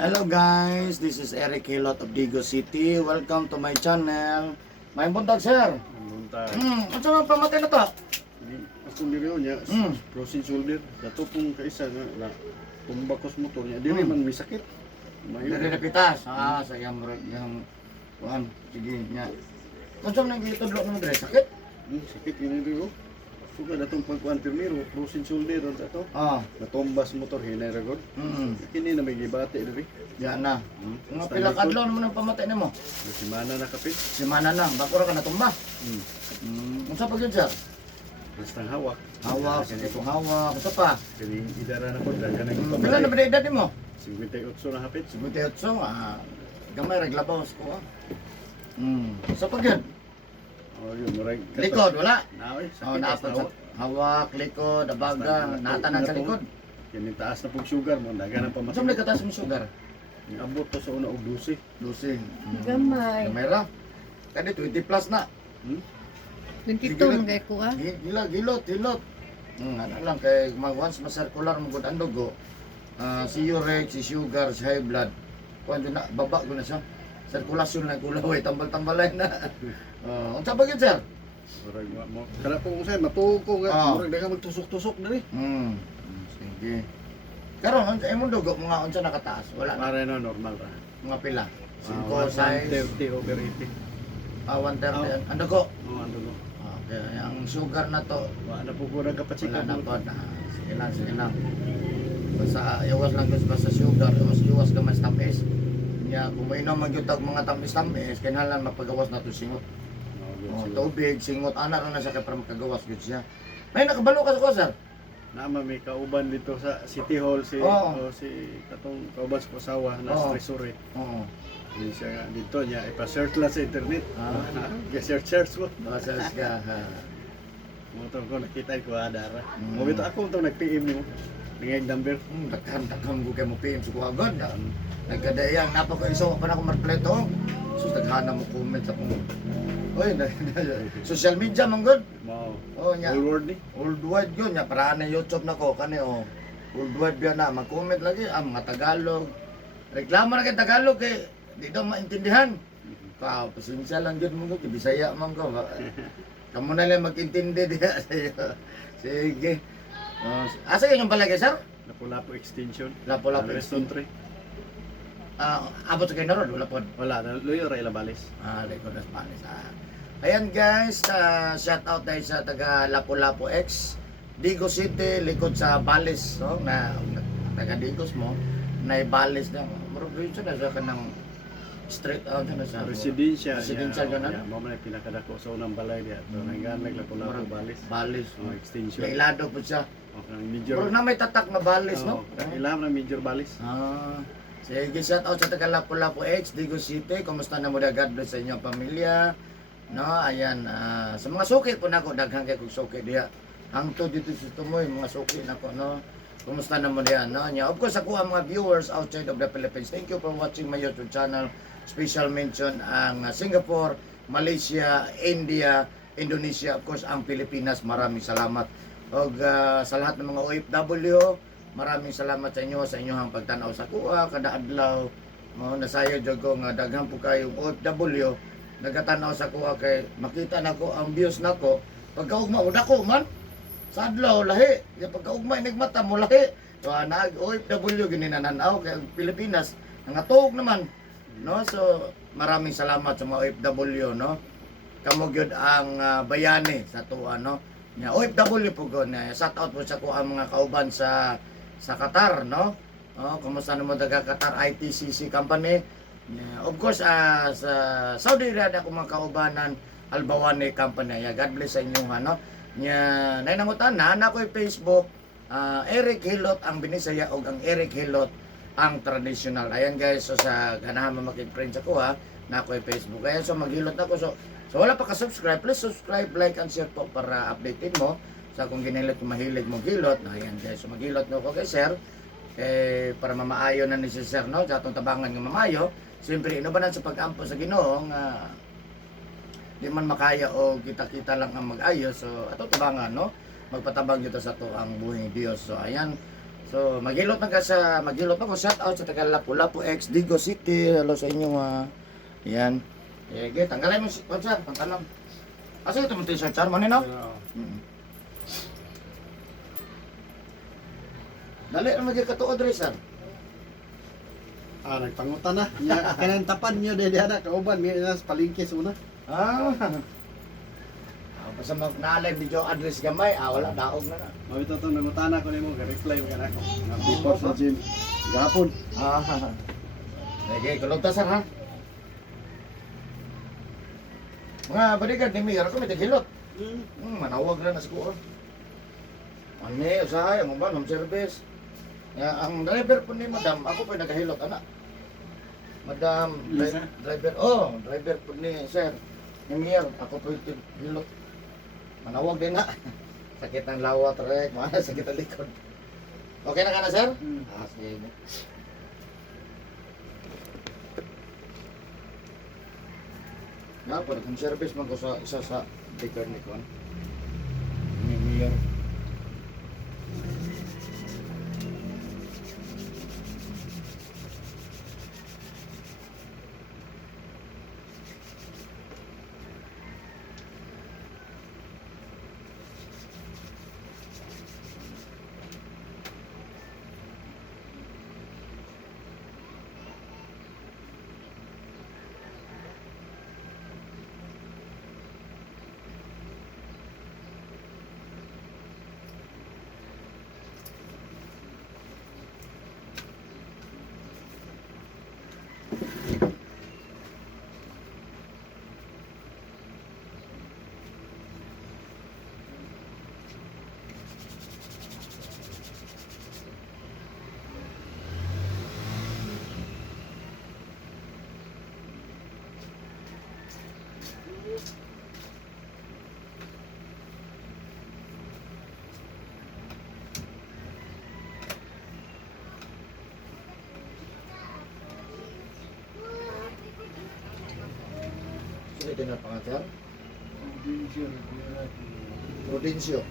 Hello guys, this is Eric Hilot of Digo City. Welcome to my channel. May buntag sir. Muntag. Ano sa pamatay na to? Ako niriyo niya, frozen shoulder. Dato pong kaisa na tumbakos motor niya. Dili man may sakit. Dari napitas. Sa yung kuhan. Sige niya. Kung saan nang itudlo naman dari sakit? Sakit yun niriyo. Suka datong pagkuhan pirmiro, frozen shoulder ron dato. Natumbas motor hinay ragod. Kini na may gibati diri. Yan na. Mga pila kadlaw naman ang pamatay nimo. Simana na kapit. Simana na, bako ra ka natumba. Kung saan pag yun sir? Basta hawak. Hawak, itong hawak. Kung pa? Kini idara na po dagan na Pila na ba na edad mo? 58 na hapit. 58, gamay reglabaw ko. Sa pag yun? Oh, yun murag Likod, wala? Naoy, Naapot sa hawak, likod, abaga, natanan sa likod. Kini taas na pong sugar mo, dagan ang Saan pamatay. may katas mo sugar? Abot to sa una og 12. Lucy. Gamay. Gamay ra. Kani 20 plus na. 22 mga ko ah. Gilot. Ano lang kay once ma-circular mo gud ang dugo. Si urec, si sugar, si high blood. Kuan na baba ko na siya. Sirkulasyon na kulaway, tambal-tambalay na. Unsa ba gyud sir? Murag mo. Kada po kung sa'yo, matuko nga. Murag daga magtusok-tusok na rin. Sige. Karon unsa imong dugo mga unsa nakataas? Wala na. Para na normal ra. Mga pila. 5 size. 130 over 80. 130 ang dugo. Ano no? Okay, ang sugar na to Wala po ko nagkapachika wala na mo. po na. Sige lang. Basta iwas lang guys basta sugar, iwas ka man tamis. Nya kung mainom man gyud tag mga tamis, kinahanglan mapagawas na to singot. Tubig, singot ana ra na siya kay para makagawas gyud siya. May nakabalo ka sa ko sir? Nama may kauban dito sa City Hall si katong kauban sa pasawa na stresore. Oo. Di siya nga dito niya ipa-search lang sa internet. Ga-search mo. Search ka. Mo to ko nakita ko adara. Mo bito ako to nag-PM nimo. Ngayong number. Daghan ko kay mo PM sa ko agad. Nagkadayang napaka-iso pa na ko marpleto. Sus daghana mo comment sa kung oy, social media man good. Mao. Oh nya. All world ni. Worldwide yun nya para na YouTube na ko kani oh. Worldwide biya na mag-comment lagi ang mga Tagalog. Reklamo na kay Tagalog kay di daw maintindihan. Pasensya lang gyud mo kay Bisaya man ko. Kamu na lang mag-intindi diha sa sige. Asa yung palagi sir? Lapu-lapu extension. Lapu-lapu Reston 3. Abot sa kayo wala po. Wala na luyo ra ila balis. Likod na Spanish. Ayan guys, shout out tayo sa taga Lapu-Lapu X, Digo City, likod sa Balis, no? Na taga Digos mo, na Balis na. Murag dito na sa kanang street out na sa Residensya. Residensya ganun. Mo man pinakadako sa unang balay diha. So nanggan Lapu-lapu balis. Balis. Extension. Nailado po siya. Okay, major. Murag na may tatak na Balis, no? Ilam na major balis. Sige, shout out sa taga Lapu-Lapu X, Digo City. Kumusta na mo da God bless sa inyong pamilya? No, ayan, sa mga suki po nako daghang kay kog suki diha. Hangtod dito sa tumoy mga suki nako no. Kumusta na mo diha no? Nya of course ako ang mga viewers outside of the Philippines. Thank you for watching my YouTube channel. Special mention ang Singapore, Malaysia, India, Indonesia, of course ang Pilipinas. Maraming salamat. Og sa lahat ng mga OFW, maraming salamat sa inyo sa inyong pagtanaw sa kuha kada adlaw. Mo nasayo jud ko nga daghang po kayong OFW nagatanaw sa kuha kay makita nako ang views nako pagkaugma mo dako man sa adlaw lahi ya pagkaugma nigmata mo lahi so nag OFW gini nananaw kay Pilipinas nangatog naman no so maraming salamat sa mga OFW no kamo gyud ang bayani sa tuwa no nya OFW po gud shout out po sa kuha mga kauban sa Qatar no kumusta na mo daga Qatar ITCC company. Yeah, of course, sa Saudi Arabia ako mga kaubanan Albawani Company. God bless sa inyo ano. Nya nainangutan na ako Facebook Eric Hilot ang Binisaya og ang Eric Hilot ang traditional. Ayan guys, so sa ganahan mo makig-friends ako na ako Facebook. Ayan so maghilot ako so wala pa ka-subscribe, please subscribe, like and share po para updatein mo sa kung ginilot kung mahilig mo hilot. Ayan guys, so maghilot no ko kay sir. Para mamaayo na ni si sir no, sa atong tabangan nga mamayo. Siyempre, inubanan sa pag-ampo sa Ginoo nga di man makaya o kita-kita lang ang mag-ayos. So, ato tabangan, no? Magpatabang dito sa to ang buhay Dios. So, ayan. So, maghilot na ko shout out sa taga Lapu-Lapu X Digo City. Hello sa inyo yan. Sige, tanggalay mo si sir, pantalon. Asa ito mo t-shirt sir, maninaw? Dali na magkakatuod rin sir. Nagpangutan na. Nya kanang tapan niyo dili ana kauban mi na sa palengke una. Basta naalay video address gamay, wala daog na na. Mabito to nangutana ko nimo ga-reply mo kana ko. Nga before sa gym. Gapon. Sige, kulog ta sir ha. Mga bodyguard ni Mayor, ako may taghilot. Manawag na siguro. Ani, usahay, ang ba, home service. Ang driver po ni Madam, ako po nagahilot, anak. Madam, driver, driver po ni Sir. Ni Mayor, ako po yung hilot. Manawag din na. Sakit ng lawa, trek, sakit ang likod. Okay na ka na, sir? Sige. Nga po, nag-home service man ko sa isa sa baker ni Kon. Ni Mayor. Sige, din na pangalan. Prudencio.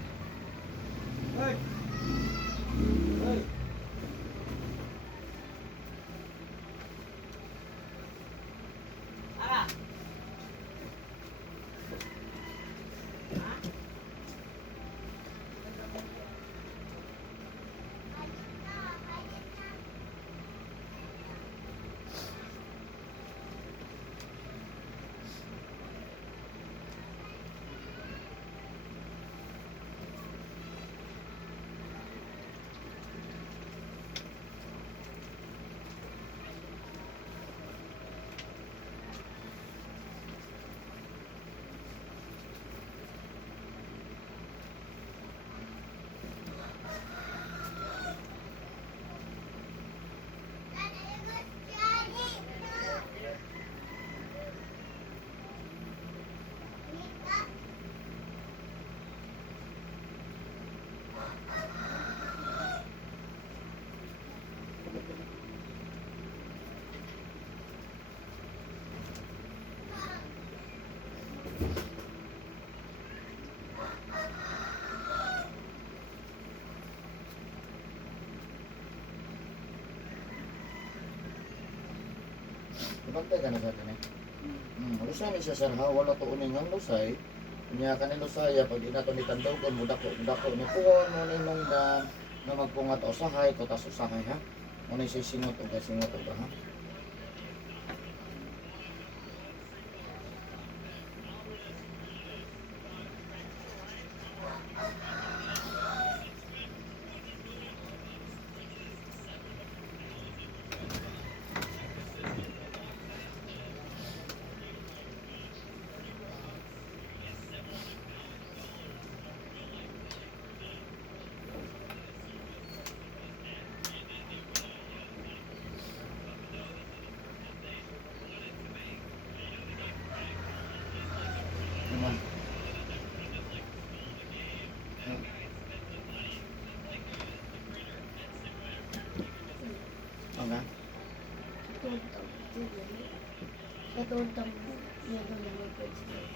Pagkay ka na sa atin lusay ni siya sir ha, wala to uning ang lusay. Niya ka ni lusaya, pag di na to nitandaw ko, mudako ni kuwan, mo ni mong na magpungat o sahay, kutas o sahay ha. Mo ni siya singot o kasingot o ha. Naman. Okay. Katultang niya doon na mag-president.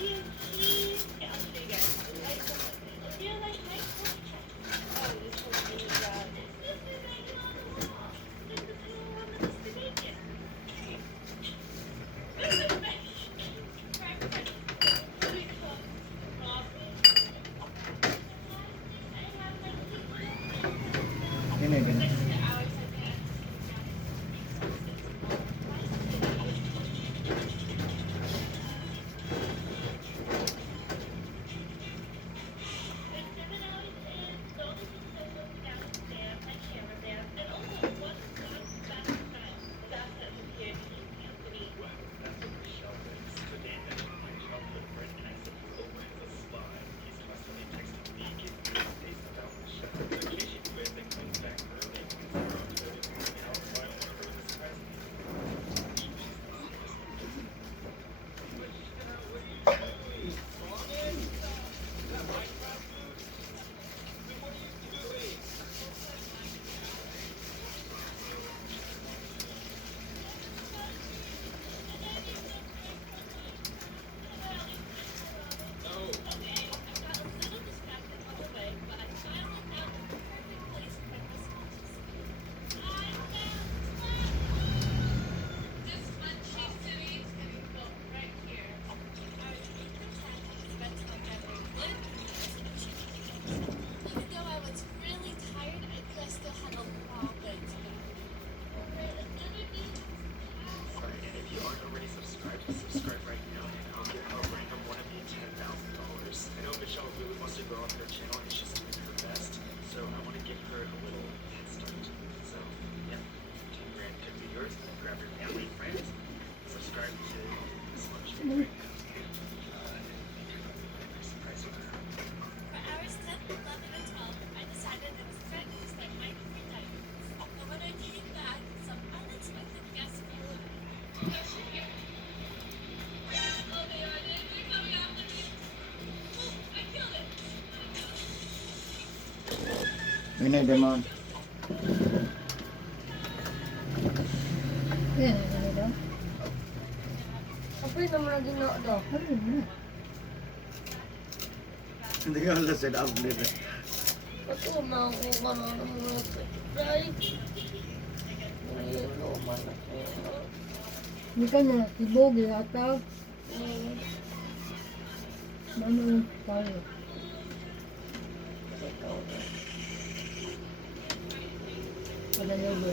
Gini. Ini demon. Yan, ano daw? Apa yung naman lagi na daw? Ano na? Hindi ka wala sa outlet. Ito, makuha na ng mga kapitay. Ayun, naman ako. Hindi ka na, ibog, ihatag. Ano yung tayo? Padalawa.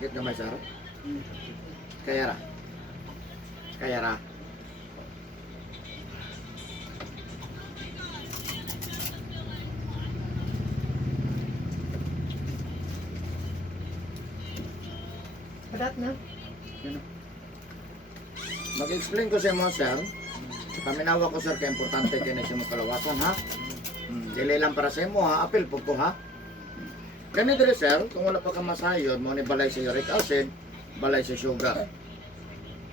Sakit gamay sir? Kaya ra. Kaya ra. Parat na. Mag-explain ko sa mo sir. Paminawa ko sir kay importante kay na sa mga kalawasan ha. Dili lang para sa mo ha, apil po ko ha. Kani dire sir, kung wala pa ka masayon, mo ni balay sa uric acid, balay sa sugar.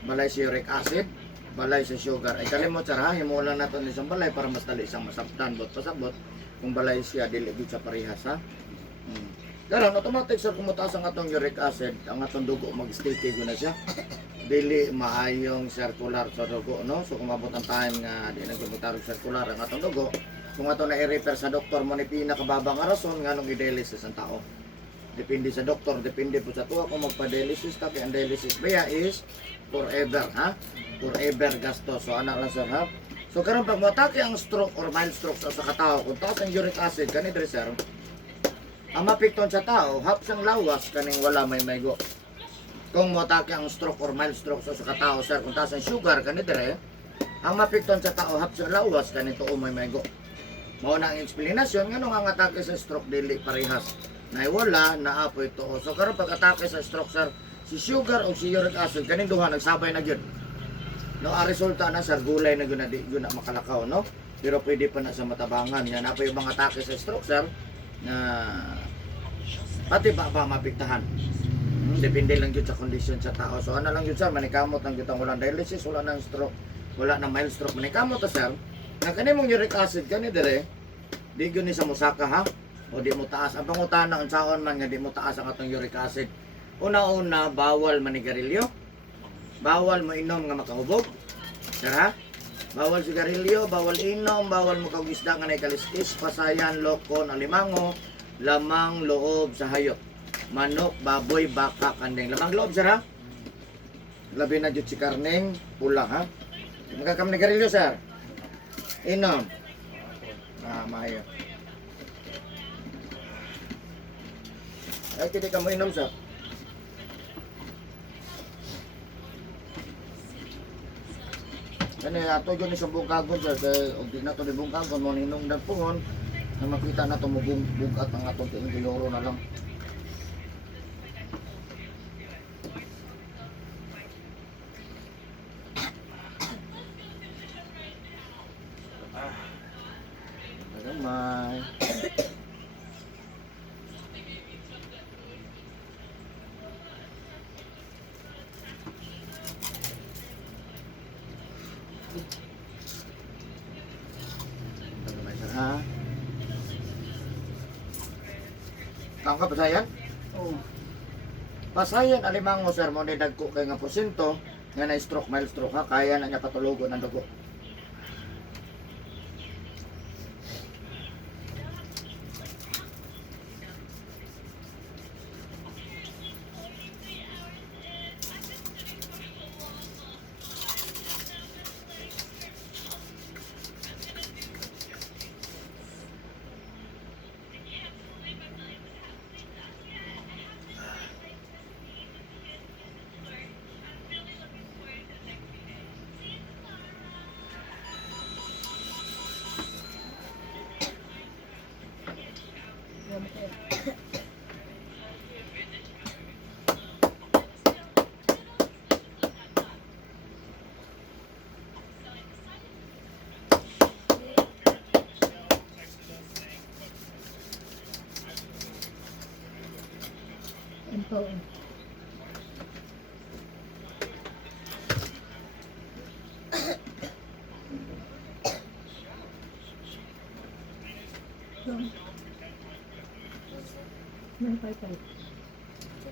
Balay sa uric acid, balay sa sugar. Ay kalimot sir ha, himulan nato ni isang balay para mas dali isang masabtan bot pasabot kung balay siya dili gid sa parehas ha. Karon automatic sir kung mataas ang atong uric acid, ang atong dugo mag-sticky na siya. Dili maayong circular sa dugo no. So kung mabot ang time nga di na gud circular ang atong dugo, kung ato na i-refer sa doktor mo ni pinakababa nga rason nga nung i-dialysis ang tao. Depende sa doktor, depende po sa tuwa kung magpa-dialysis ta kay ang dialysis baya is forever ha. Forever gasto. So ana lang sir ha. So karon pag matake ang stroke or mild stroke sa katao, kung taas ang uric acid kani dire sir, ang mapikton sa tao, hapsang lawas kaning wala may maygo. Kung matake ang stroke or mild stroke sa katao sir, kung taas ang sugar kani dire, ang mapikton sa tao hapsang lawas kaning tuo may maygo. Mao na ang explanation ngano nga atake sa stroke dili parehas. Naiwala na apoy tuo. So karon pag atake sa stroke sir, si sugar o si uric acid kaning duha nagsabay na gyud. No, ang resulta na sir gulay na gyud na di gyud na makalakaw no. Pero pwede pa na sa matabangan. Yan na po yung mga atake sa stroke sir na pati ba mapiktahan. Depende lang yun sa kondisyon sa tao. So ano lang yun sir, manikamot lang yun ang walang dialysis, wala nang stroke, wala nang mild stroke. Manikamot to sir, na kanimong uric acid kani dire, di yun ni sa musaka ha, o di mo taas. Ang pangutana ang saon man nga di mo taas ang atong uric acid. Una-una, bawal manigarilyo, bawal mo inom nga makahubog, sir ha? Bawal sigarilyo, bawal inom, bawal mo kagisda nga na kaliskis, pasayan, lokon, alimango, lamang loob sa hayop. Manok, baboy, baka, kandeng. Lamang loob sir ha? Labi na dyan si karneng, pula ha? Magkakam ni garilyo sir? Inom. Mayo. Ay, hindi ka mo inom sir? Kani ato yun isang bungkagon sir, kaya huwag din na ito ni bungkagon, mo ninong nagpuhon, na makita na ito bugat ang atong tinigiloro na lang. Nagamay. Ha? Tama ka pasayan? Oo. Pasayan alimango sir mo ni dagko kay nga porsyento nga na stroke mild stroke ha kaya na niya patulugon ang dugo. Ito.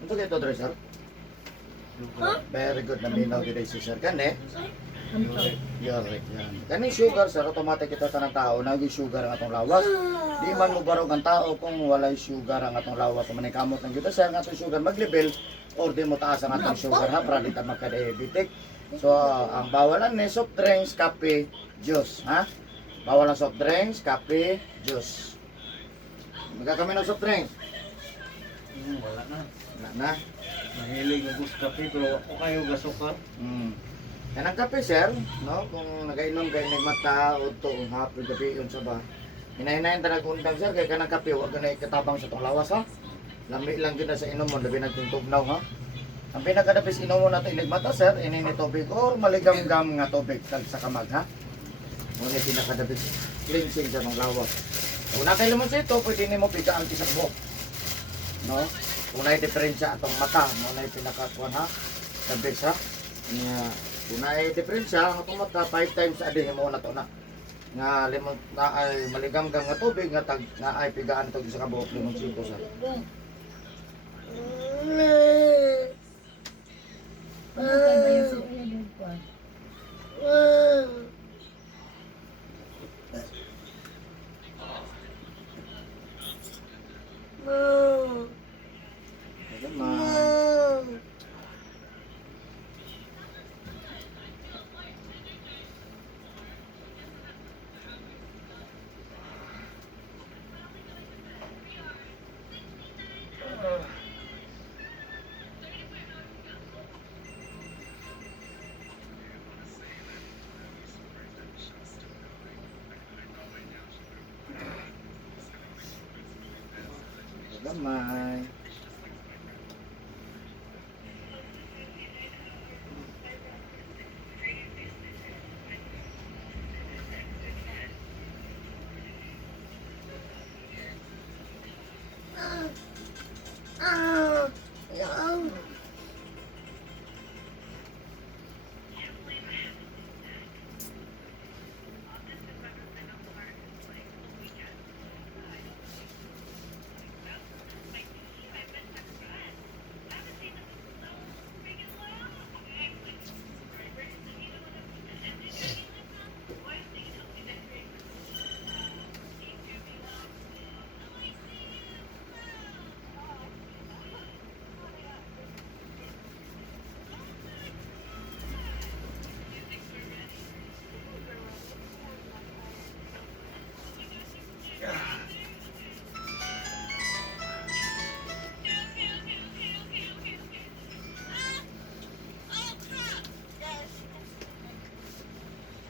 Ito kay to sir. Very good na minaw dito si sir kani. Uric yan. Kani sugar sir automatic kita sa tao nagi sugar ang atong lawas. Di man mo barog ang tao kung walay sugar ang atong lawas. Manikamot lang kita sir ang atong sugar mag-level or di mo taas ang atong sugar ha para di ta magka-diabetic. So ang bawalan ni soft drinks, kape, juice ha. Bawal ang soft drinks, kape, juice. Magkakami ng soft drinks. Wala na. Wala na. Mahilig ako sa kape pero ako kayo gasukar. Yan ang kape sir, no? Kung nagainom kayo ng mata o ito, hapon gabi yun sa ba. Hinahinayin talaga undang sir, kaya ka ng kape, huwag ka na ikatabang sa itong lawas ha. Lami lang din na sa inom mo, labi nagtutugnaw ha. Ang pinakadapis inom mo na ito ilig mata sir, inini tubig or maligam-gam nga tubig sa kamag ha. Ngunit pinakadapis cleansing sa itong lawas. Kung nakailan mo sa ito, pwede nyo mo pigaan sa buhok. No? Kung na diferensya atong mata, mo na pinakakuan ha. The best ha. Kung na diferensya ang atong mata 5 times a day mo na to na. Nga limon na ay maliganggang nga tubig nga tag nga ay pigaan to sa kabuok limon siko sa. Ano tayo ba yung suya doon po? Gamay.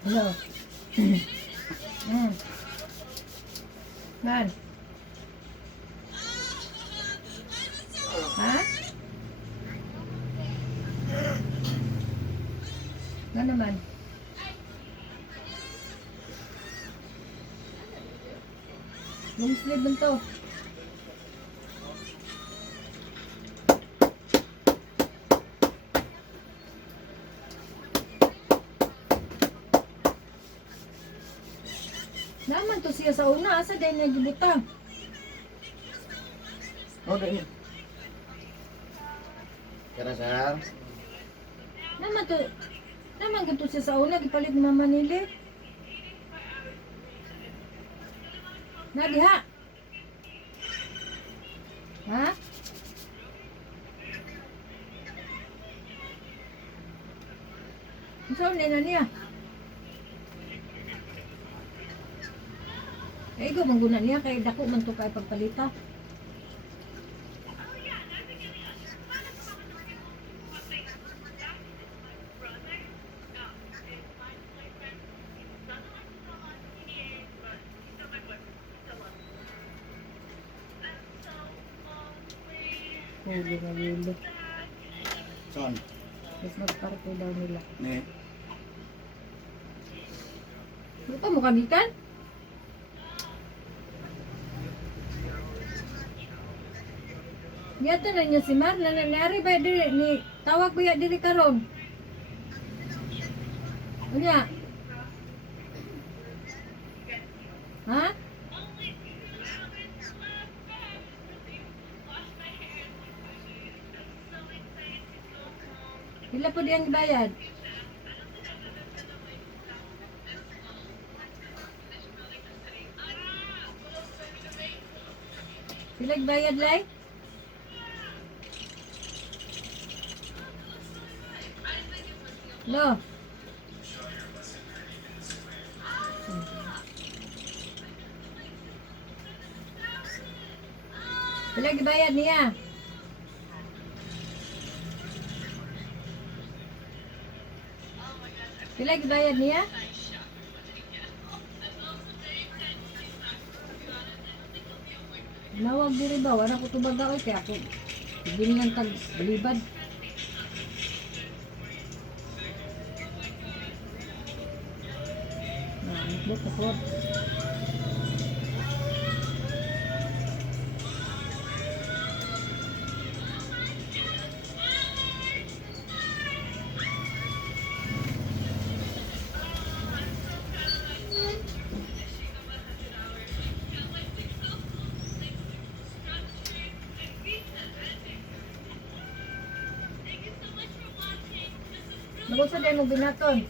Ano? Man. Ha? Ano naman? Long sleeve man to. Naman to siya sa una, asa din niya gibutang. Oh, dai. Kara sir. Naman ganito siya sa una, gipalit ni Mama Nili. Nadiha. Ha? Saan na niya? Eh, ikaw mangguna niya kay dako man to kay pagpalita. Huli na huli. Son. Mas magparto daw nila. Ni. Ito mo kanikan? Yata na niya si Mar, nangyari ba diri ni tawag ba ya diri karon? Unya. Ha? Pila po diyang bayad? Pila bayad lay? No. Pila gibayad niya? Pila gibayad niya? Nawag diri ba? Wala ko tubaga oy kaya ako. Giningan tag balibad. Look at what. Nagod sa dahil mo binaton.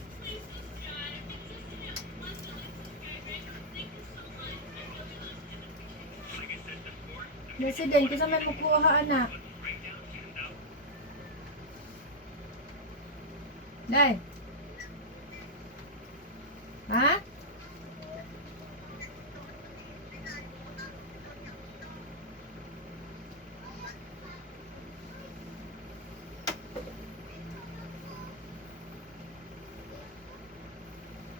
President, kasi may makuha ka anak. Day. Ha?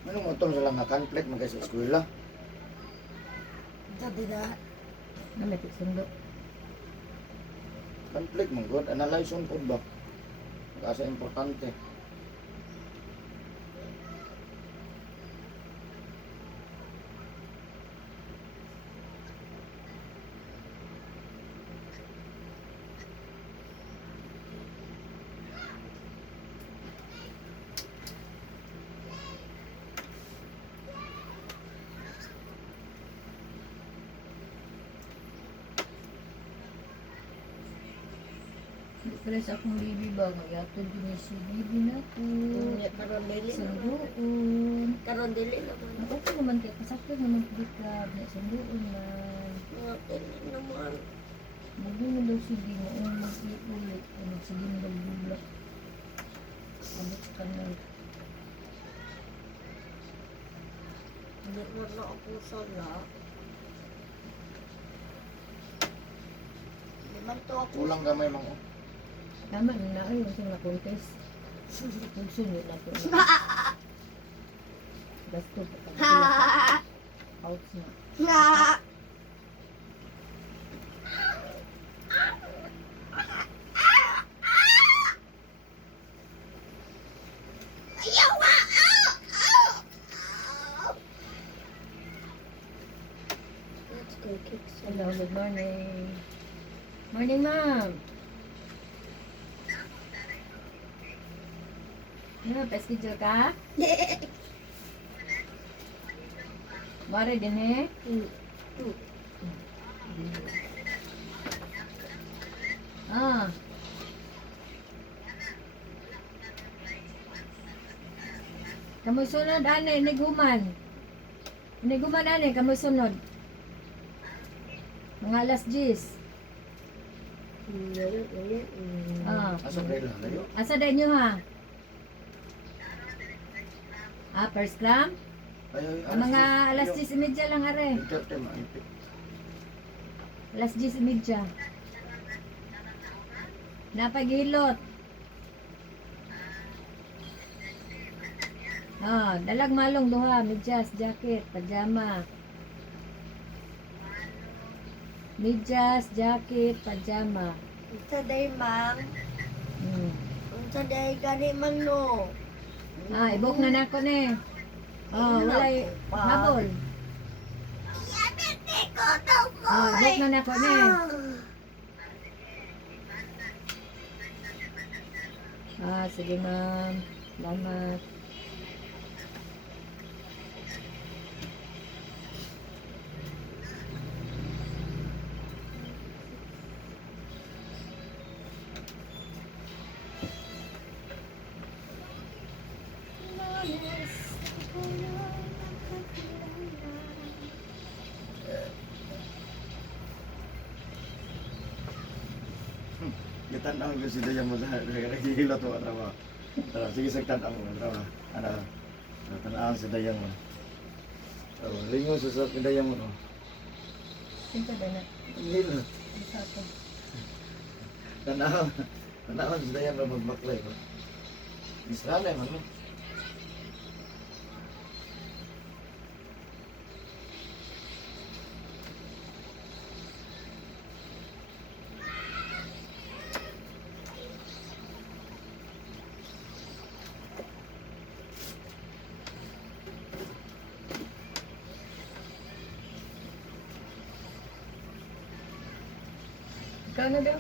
Ano mo itong sila nga conflict mga sa eskwela? Sabi na. Nalapit sundo. Conflict mong good. Analyze on po ba? Kasi importante. Pero sa akong bibi ba, mayatod din si bibi na ko. Karon dili naman. Sunduon. Karon dili naman. Okay naman kaya pasakit naman kita. Sunduon man. Mga dili naman. Hindi mo daw sige mo ang mag-ulit. Ano sige mo daw bulak. Abot sa kanal. Hindi mo na ako sala. Hindi man to ako. Kulang gamay mga. Tama na ayun sa na-contest. Sunod na to. Gasto pa ka. Out na. Let's go kick some. Hello, good morning. Morning, ma'am. Ano, pa-schedule ka? Mare din eh. Ah. Kamu sunod ane niguman. Niguman ane kamu sunod. Mga alas 10. Ah. Asa grade lang kayo? Asa din nyo ha? Ah, first gram? Ang mga alas 10:30 lang are. Alas 10:30. Napagilot. Ah, dalag malong duha, medyas, jacket, pajama. Medyas, jacket, pajama. Unsa day mang? Hmm. Unsa day gani mang no? Ah, ibok na nako ne. Oh, walay habol. Ah, ibok na nako ne. Ah, sige ma'am. Salamat. Gitan-aw ko si Dayang mo sa hilot mo trabaho. Tara, sige sagtan-aw mo trabaho. Ano? Tan-aw si Dayang mo. Oh, lingon sa ni Dayang mo. No? Sinta ba na? Hilot. Isa to. Tan-aw. Tan-aw si Dayang mo magbaklay ko. Israel man no. Ikaw na daw.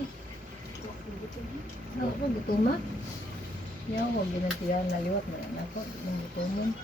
Ako, gutuma. Yaw, huwag ginantiyan na liwat mo na ako. Nang gutumon.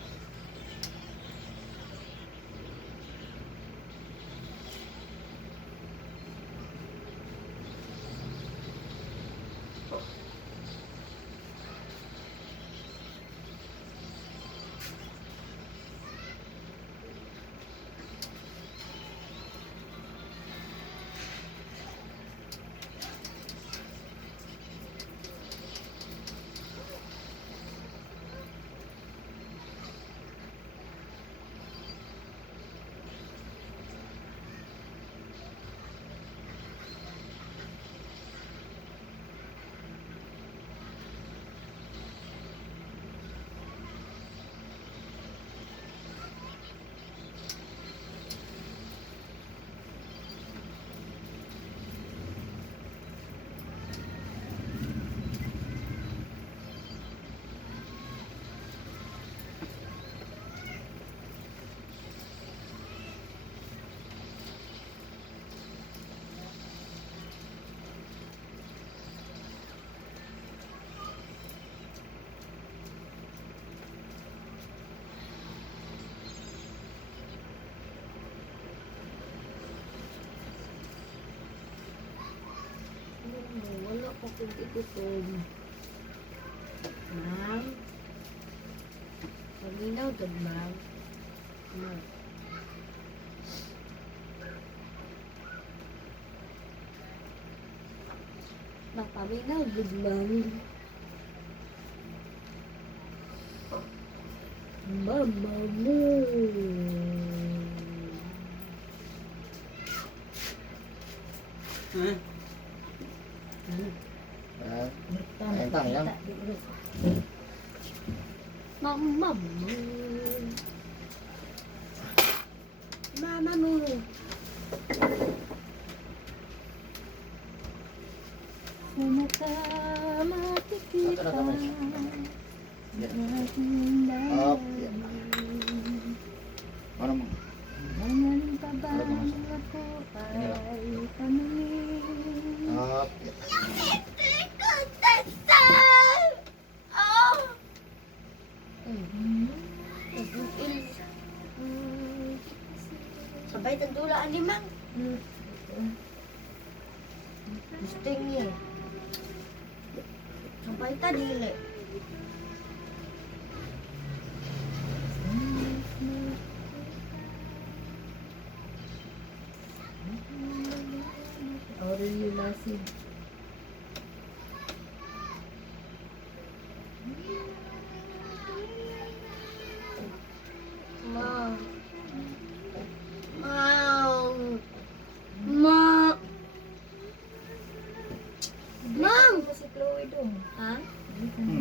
Wala pa kong igutom. Ma'am? Paminaw dad, ma'am. Ma'am. Paminaw dad, ma'am. Mama mo. Ah, Tama, Tama lang. Mama mo. Mama mo. Sana ka makikita Ito na, ang aking Up. damdamin. ano mo? Ganyan pa ba ako ay tanungin? Ah, Sabay tandulaan ni Mang. Gusto niya. Sabay ta dili. Aurelio Lasig. Mang. Mang. Ma. Mang. Ano si Chloe dong? Ha?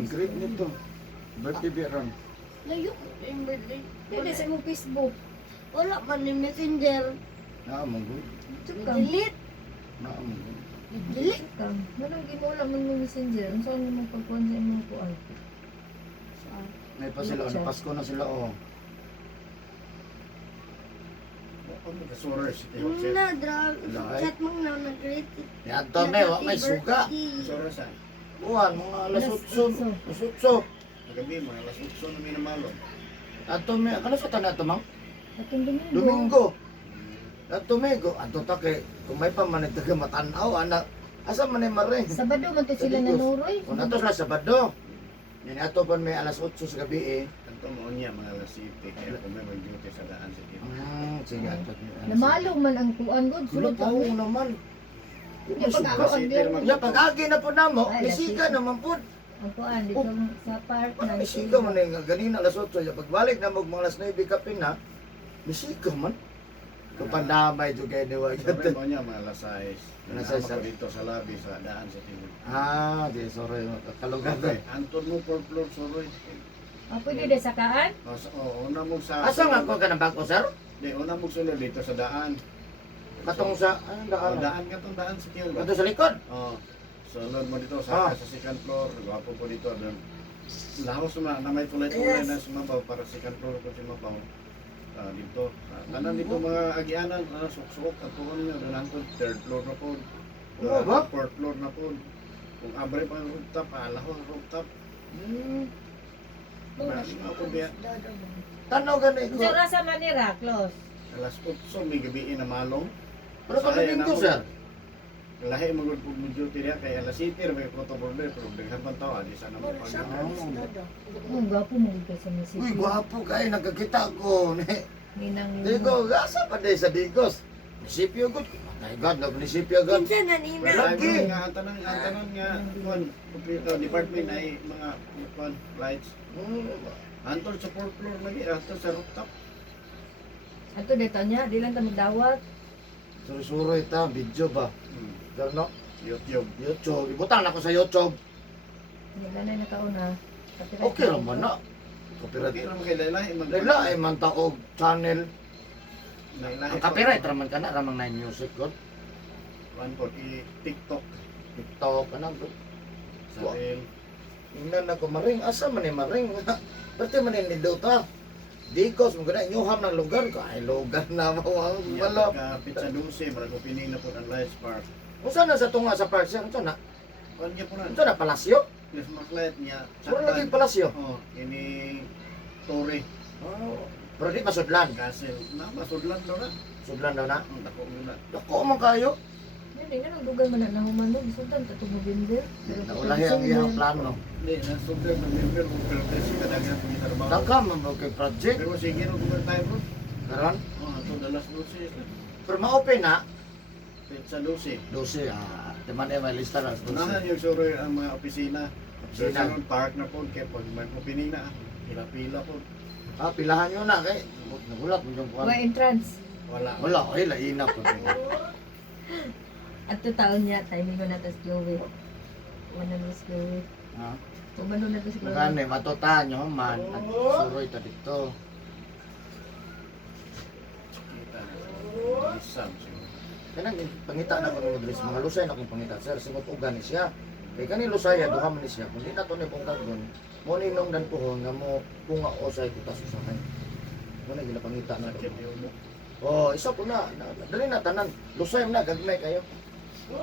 great nito. Birthday beer ron. Layo ko yung birthday. Hindi sa mong Facebook. Wala pa ni Messenger. Naamong Tsaka. Delete. Naamong Delete. Tsaka. Manong ginula man mo messenger. Ang saan naman pagkuhan sa imong kuan? May pa sila, Siya. Pasko na sila, oh. Ano ka sorry si Teo? Na, drag. Wala, ay. Chat mong na nag-rate. Yan to, me, wa may suga. Sorry sa. Buwan, mga alas Alas 8. 8. Alas 8. Nagabi mo, alas 8 na minamalo. Ato me, kano sa tanan to, mang? Atong Domingo. Domingo. Ato me, go. Ato ta kay, kung may pa man taga matanaw, anak. Asa man ay maring? Sabado man to sila Domingo. nanuroy. Kung ato sila Sabado. Yan ato pa may alas 8 sa gabi eh. Kanto mo niya, mga alas 7. Kaya kung may mag-duty sa daan sa tito. Sige, ato. Namalong man ang kuan god. Sulod Sulod pa ako. naman. Hindi, pag ako ang Kasi, Ya, pag-agi na po na mo, Ay, misika lasik. naman po. Ang kuan dito sa park na. Misika man eh, nga ganina alas 8. Ya, pagbalik na mo mga alas 9 kapin na, misika man. Kapandamay to kay ni Sorry Wagad. mo niya, mga alas 6. Alas Nasama 6, ko dito sa lobby sa daan sa tito. Ah, di sorry, kalugan Okay, antod mo 4 floor, sorry. Ah, pwede din sakaan? Una mo sa... Asa nga ko ka ng bangko, sir? Di, una mo sunod dito sa daan. Katong sa, anong daan? Daan ka tong daan sa tiyo. Katong sa likod? Oh, sunod mo dito Ah. sa second floor. Gwapo po dito. Doon. Lahos na may tulay-tulay Yes. na sumabaw para second floor ko sumabaw. Dito. Tanan dito mga agianan, suksok at po niya. Doon ang third floor na po. Oo ba? Fourth floor na po. Kung abre pa ang rooftop, lahos ang rooftop. Marami nga po diya. Tanaw gani ko. Sa rasa manira, close. Alas 8 may gabi na malong. Pero pa Domingo, sir? Lahi magod po mo duty diya kay alas 7 may protocol pero daghan man tao di sana mo pag. Ang gwapo mo dito sa Uy, munisipyo. gwapo kayo, nagkakita ko. Ninang Digo, gasa pa din sa Digos. Munisipyo gud. My God, na munisipyo gud. Pinsan na nina. Wala. Lagi nga ang tanan nga kon department ay mga kon lights. Antol sa fourth floor lagi antol sa rooftop. Ato dito niya, di lang ta magdawat. Suro-suro ita, video ba? Pero no, YouTube. YouTube. Ibutang na ko sa YouTube. Wala na nakauna. Okay naman na. Copyright. Okay ra kay lahi mag Laila ay man taog channel. lahi. Ang copyright raman ka na, ramang na music god. One for TikTok TikTok, ano god. sa reel. Ingnan ako maring, asa man ni maring. Pati man ni Dota. Digos, mo gana inyuham ng lugar ko. Ay, lugar na mawag. Wala. Ka pizza 12 para ko pinin na po ang Lights Park. Kung saan na sa tunga sa park siya, kung saan na? Kon gyud po na. Kung saan na, palasyo? Christmas light niya. Puro lagi palasyo. Oh, ini Torre. Oh, pero di masudlan. Castle. Na masudlan daw na. Sudlan daw na. Ang dako muna. Dako man kayo. Hindi nga nang dugang man na nahuman bisundan ka tong November. Pero Naulahi ang iyang plano. Hindi, nasubdan ng member mo, pero kasi kadagan kong itarbaho. Daghan man mo kay project. Pero sige rin kung tayo bro. Karon, Ito dalas 12. pero ma-open na. Sa 12. 12, teman may lista na. Unahan yung suro ang mga opisina. Sa Opisina. sunod park na po, kaya pag may opening na, pila-pila po. Pilahan nyo na kay. Nagulat mo yung Wa kuwan. entrance. Wala. Wala, ay laina po. At taon niya timing ko na tas Chloe. Wala na si Chloe. Ha? Kumano na to si Chloe. Magani, matutaan nyo man. At suroy ta dito. Kita na. Isang siguro. Kanang pangita na ko ng Madrid. Mga lusay na kong pangita. Sir, singot ugan ni siya. Kaya kani lusaya, duha man ni siya. Kung di na to ni pong kagon, mo ni nung dan puhon nga mo bunga osay kutas usahay. Mo na gila pangita na. Sakit yung mo. Oh, isa po na. Dali na tanan. Lusay na, gagmay kayo.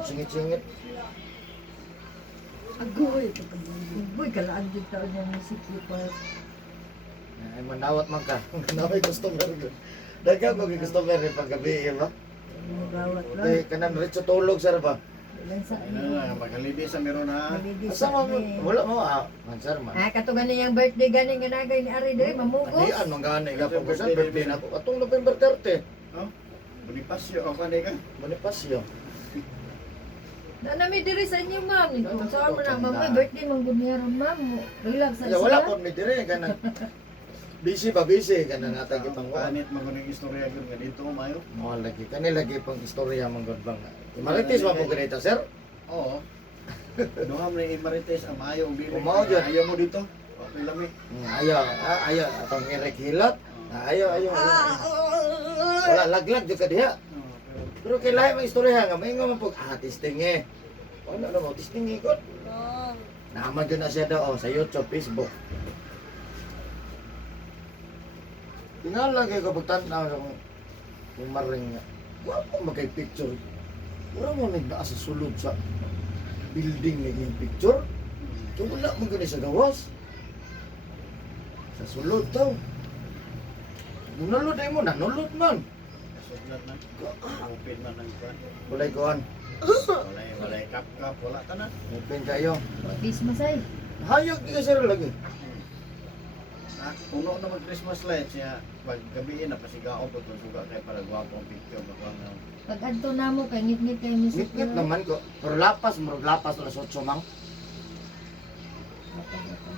Singit-singit. Agoy. Agoy, kalaan din taon yung music report. Ay, manawat man ka. Manaway customer ko. Daga ko kay customer ni paggabi, ba? Magawat lang. Okay, kanan ritso tulog sir ba? Ilan sa Ano na, magalibi sa meron na. Malidi Asa sa mo wala mo man sir man. katugan niyang birthday ganing nga nagay ni Ari dire mamugos. Adian man gani ga po sa birthday na ko. Atong November 30. Bonifasyo, ako na ka. Bonifacio. Na nami diri sa inyo ma'am. Ito sa mo na ma'am, may birthday man gud niya ron ma'am. Relax sa Ya wala po mi dire kanan. Busy ba busy kanan atang gipang wa. Kanit maguning istorya yun nga dito mayo. Mo lagi kani lagi pang istorya man gud bang. Marites mo po ganito sir. Oo. Duha mo ni Marites ang maayo ang bili. Mao dyan. Ayaw mo dito. Okay lang eh. Ayo atong Eric Hilot. Ayo. Wala laglag jud ka diha. Pero kailangan mo istorya nga may nga man pug testing eh. Ano na mo testing eh gud. Naman dyan na siya daw sa YouTube, Facebook. Tingala kayo kapag tanaw kung maring nga. Wala mo magkay-picture. Wala mo nagdaan sa sulod sa building na yung picture. So wala mo ganun sa gawas. Sa sulod daw. Nunulod ay mo, nanulod man. Kasudlat na. Open man ang kwan. Walay kuhan. Walay kap, wala ka na. Open kayo. Christmas ay. Hayag di ka sir lagi. Puno na mag-Christmas lights siya. Pag gabiin na pasigaon po kung suga kayo para gwapo ang picture. Pag adto namo kay ngit-ngit kay ni Ngit-ngit naman ko. Pero lapas, murag lapas na sa 8 mang.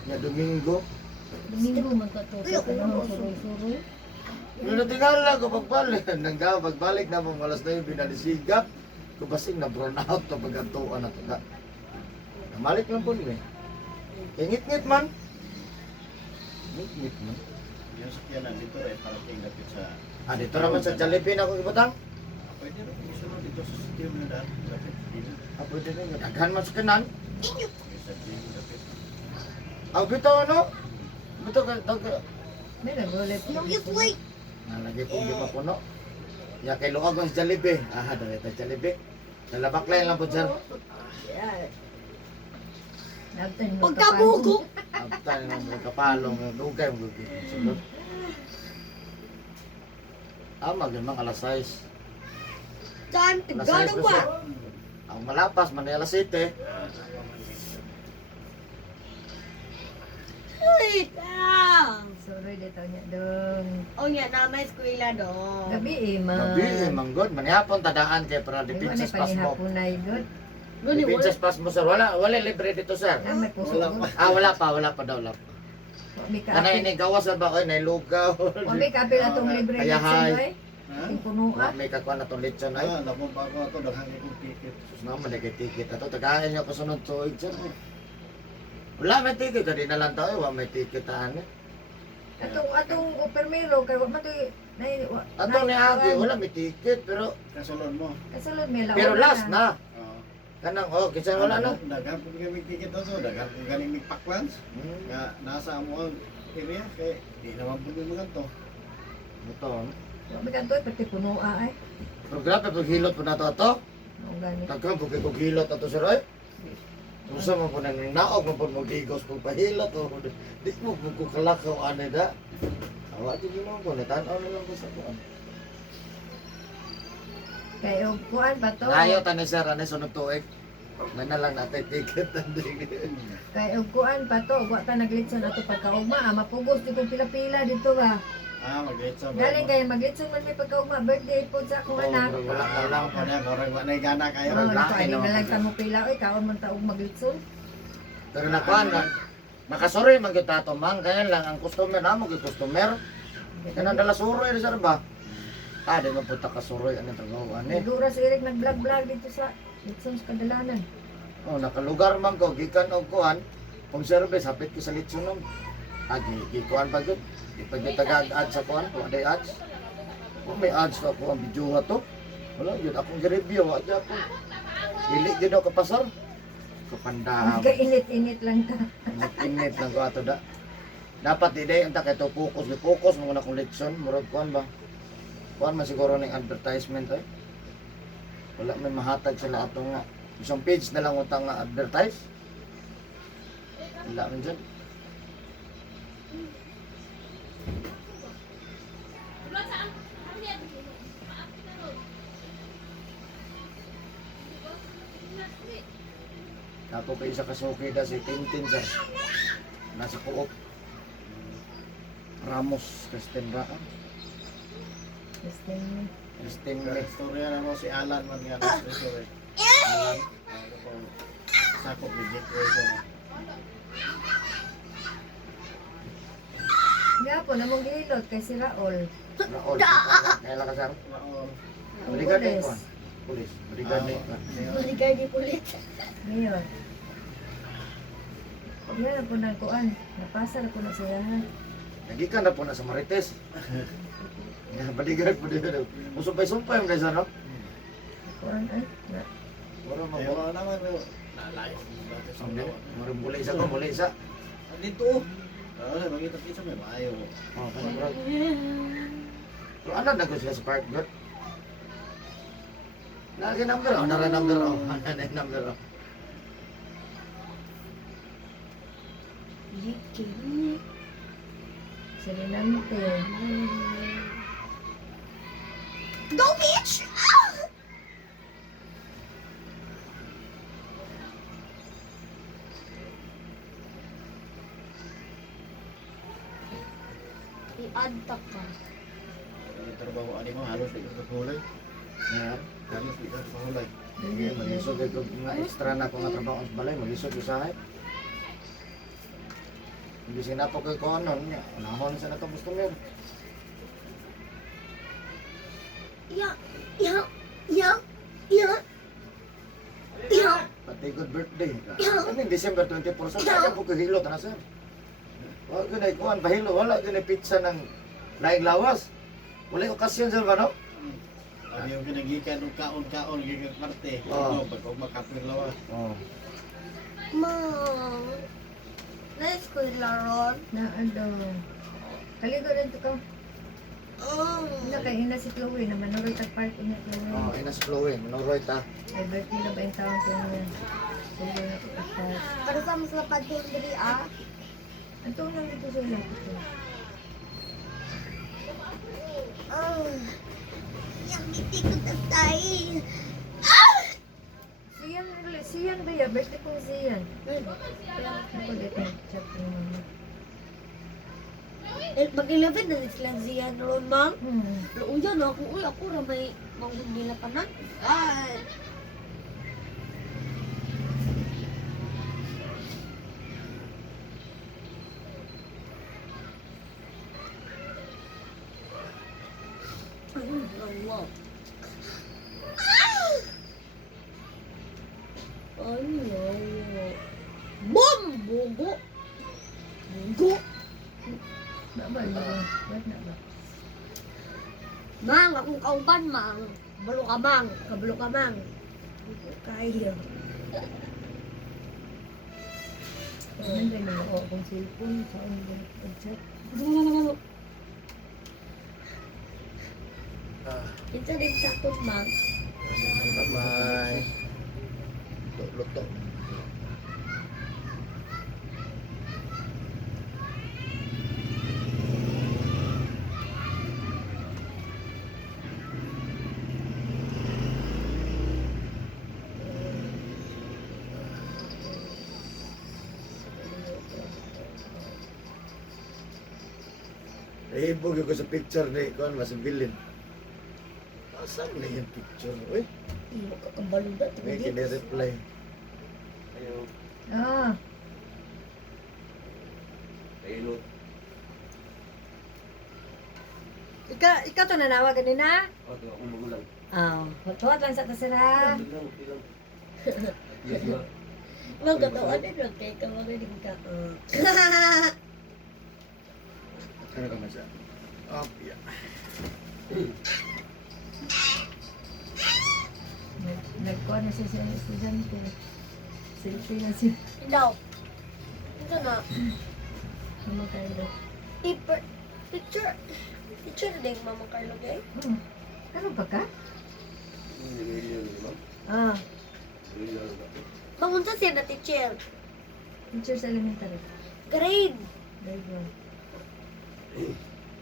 Ya Domingo. Domingo man ka to. Kanang suroy-suroy. Yung natingala ko pagbalik. Pagbalik na mo malas na yung binalisigap. Kubasing na brown out na pagkantuan na ito. Namalik lang po niya. Ngit-ngit man. Ngit-ngit man. Yung sakyanan dito eh, parating lapit sa... Dito naman sa Jollibee na ako ibutang. Pwede rin, isunod dito sa studio na daan. Lapit dito. Pwede rin. Daghan man sa kanan. Sa studio lapit. Bitaw ano? Bitaw ka. May nagulit. Nalagay po di mapuno. Ya kay luag ang Jollibee. Dali tayo Jollibee. Nalabak lang po dyan. Nabtan mo Pagkabugo! Abtan ng mga kapalong. Dugay mo gugit. Magandang alas 6. Time to Alas go 6 to gusto. work! Ang malapas, man alas 7. Wait lang! Suroy dito niya dong. O nga, na may eskwela doon. Gabi ma'am. Gabi, manggod. Manihapon tadaan kay para Di depensa ba pas mo. panihapon na yun? Gani, Depensa pas mo sir. Wala libre dito sir. Na may puso Wala ko. pa. Wala pa daw. May Kanay kaapil. ni gawas ba oy nay lugaw. May kaapil atong libre Kaya litson hay. ay. Ha? Yung punuan. May kakuan na tong lechon ay. Napon pa ako ito, daghang ikong ticket. Sus naman nagay ticket ato tagayan niyo kasunod tuig sir. Wala may ticket kadi na lang tayo, wala may ticket ani. Atong permero kay wa man to Ato ni Agi wala may ticket pero Kasulon mo. Kasulod may lawan. pero last na. Oo. Kanang kinsa wala na. Daghan po kami ticket na to, daghan po galing may paklans. Nga nasa amo ang area, kaya di naman po may mga to. Ito. Wa may kanto pati punua ay. Pero grabe pag hilot po na to ato. Mao gani. Tagkan po kay hilot ato sir ay. Usa mo po nang naog mo po magdigos po pahilot o di mo po kalakaw ani da. Awa di mo ko natan-aw na lang ko sa kuan. Kay og kuan ba to? Layo tani sir, ano sunod tuig. May na lang natin ticket. Kay og kuan pa to, wa ta naglitson ato pagkaugma, mapugos di kong pila-pila dito ba. Mag-litso. Galing kay maglitson man may pagkaugma, birthday po sa akong anak. Wala ka lang. Murag wa na gana kayo. Oh, Laki, nakaali no? na lang ta mo pila oy, kaon man ta og maglitson. Pero nakuan na. Makasuri man kita to mang kaya lang ang customer namo gyud customer. Kanang dala suroy sir ba? Di man punta ka suroy ano tagawan eh. Nagdura si Eric nag-vlog dito sa Litson sa Kadalanan. Oh, nakalugar man ko gikan og kuan. Kung service hapit ko sa litsunom. Gikuan pa gyud. Di pa gyud taga-add sa kuan, wa day ads. Kung may ads pa ko ang video to. Wala gyud akong gi-review wa gyud ako. Dili gyud ako kapasar. Kapandaham. Kainit-init lang ta. Init lang ko ato da. Dapat ide unta kay to focus mo na kung leksyon, murag kuan ba. Kuan man siguro ning advertisement ay. Wala may mahatag sila ato nga. Isang page na lang utang nga advertise. Wala man dyan. Ako pa isa kasuki da si Tintin sir. Nasa Coop. Ramos, Kristen ba? Testing. Kristen May. Istorya na mo si Alan man nga last story. Alan. Sakop legit reason. Nga po, namong gilot kay si Raol. Raol. Kaya lang ka sir. Raol. Ang Bodyguard pulis. ko. Pulis. Bodyguard ni. Bodyguard ni pulit. Ngayon. Yan na po na kuan. Napasa na po na siya ha. Nagikan na po na sa Marites. Bodyguard po dito. Musumpay-sumpay mo guys ano? Kuan ay. Na. Wala mo. Ayo naman mo. Nalay. Murag bulay sa ko, bulay sa. Dito. Ah, makita-kita may maayo. Oh, kanang pero ano na ko sila sa park gut? Lagi number oh, nara number oh. Ano number oh. Salinante. Go bitch! I-add ka. Ang trabaho ani mo halos di ka hulay. Yan. Halos di ka hulay. Sige, malisod ko nga extra na ko nga trabaho sa balay, malisod ko sa hay. Hindi sinapo ko ko ano, unahon sa natong customer. Yeah, yeah, yeah, yeah. Yeah. Pati good birthday. Ano December 24 sa kaya po ko hilot na sir. Wala ko na ikuan pahilo, wala ko na pizza ng laing lawas. Wala okasyon sir ba no? Ang yung kinagikan ng kaon-kaon gikan parte. Oo. Pag makapir lawas. Oh. Mom. Let's go laron. Na ano. Kaligo rin to ka. Oh. Na kay ina si Chloe na manuroy tag park ina Chloe. Oh, ina si Chloe, manoroy ta. Ay birthday na ba yung taon ko niya. Kaligo na to tag park. Para sa mas lapad ko diri ah. Anto lang ito sa lapit ko. Oh. Yang itikot na tayo. Siyan ba ya? Birthday ko siyan. Ako dito chat ko naman. Mag-11 na sila siya noon, ma'am. Hmm. Uyan ako, uy, ako na may manggod nila pa na. Ay. Wow. Ano? Bom! Bugo! Bugo! Na ba? Ba't na ba? Mang, akong kauban, mang. Balo ka, mang. Kabalo ka, mang. Kaya. Nandiyan na ako kung cellphone. Saan ba nag-chat? Ito rin sakot, mang. Bye-bye. Luto. Nahibog ako sa picture ni Kuan masibilin. Asan na yung picture? Uy, Iwo ka kabaluda. may kini-reply. Ayaw. Ah, Ayun. Ikaw to nanawa ganina? O, di ako magulang. Ah, tuwat lang sa tasira. Bilang, bilang. Yes, ba? Magkatawa din lang kay ka magaling ka. Ano ka man siya? Oh, yeah. nagkuha na siya sa estudyante. Selfie na siya. Daw. Ito na. Mama Carlo. Picture. Picture din Mama Carlo gay. Oh, ano pa ka? Ah, Mangunsa siya na teacher. Teacher sa elementary. Grade. Grade 1.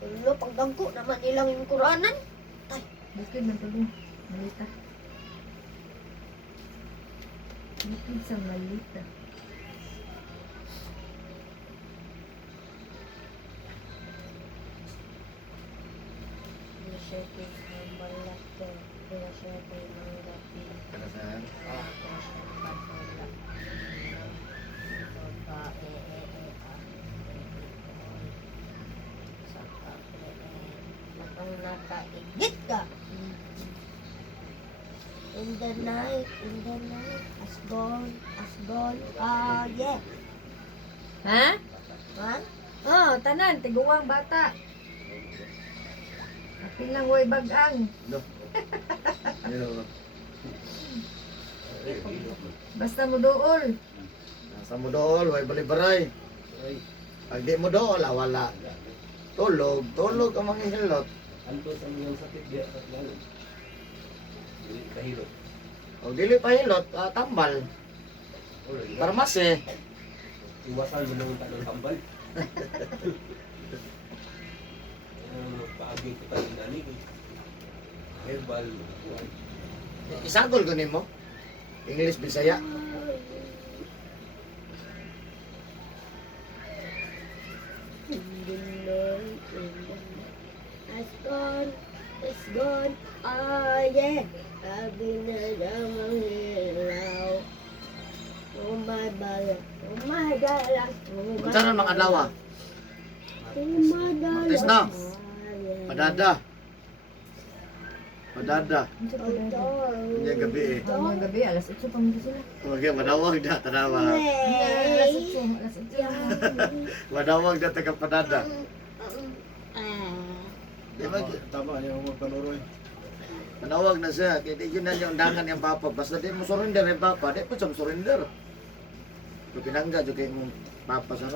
Ulo, pagdangko naman ilang yung Quranan. Bukid man tuloy. Malita. Bukid sa malita. Hindi siya pinambalat ko. Hindi siya pinanggapi. Para saan? Ako siya pagkala. Matang nakaigit ka. In the night, as gone, yeah. ha? Ha? Oh, tanan tiguang bata. Apil lang way bagang. No. Ayun. Basta mo dool. Nasa mo dool, way balibaray. Pag di mo dool, wala. Tulog, tulog ang mga hilot. Anto sa mga sakit diya sa plano. Dili kahilot. O dili pa hilot, tambal. Parmase. Iwasan mo nang tanong kambal. Paagi ko tayo nani. Herbal. Isagol ko nimo. English Bisaya. In the night, as gone, yeah. Sabi na namang hilaw. Oh my bala, oh my dala, oh my Unsa man mga adlaw? Oh my dala. Matis na. Padada. Padada. Ano sa pagdada? Nya gabi eh. Mga gabi, alas 8 pa mo sila. Okay, madawag na tanawa. Alas 8, alas 8. Madawag na taga padada. Di ba? Tama niya mo panuroy. Manawag na siya. Kaya di yun na yung undangan yung papa. Basta di mo surrender yung papa. Di po siya surrender. Pag pinangga, di kayo mong papa sa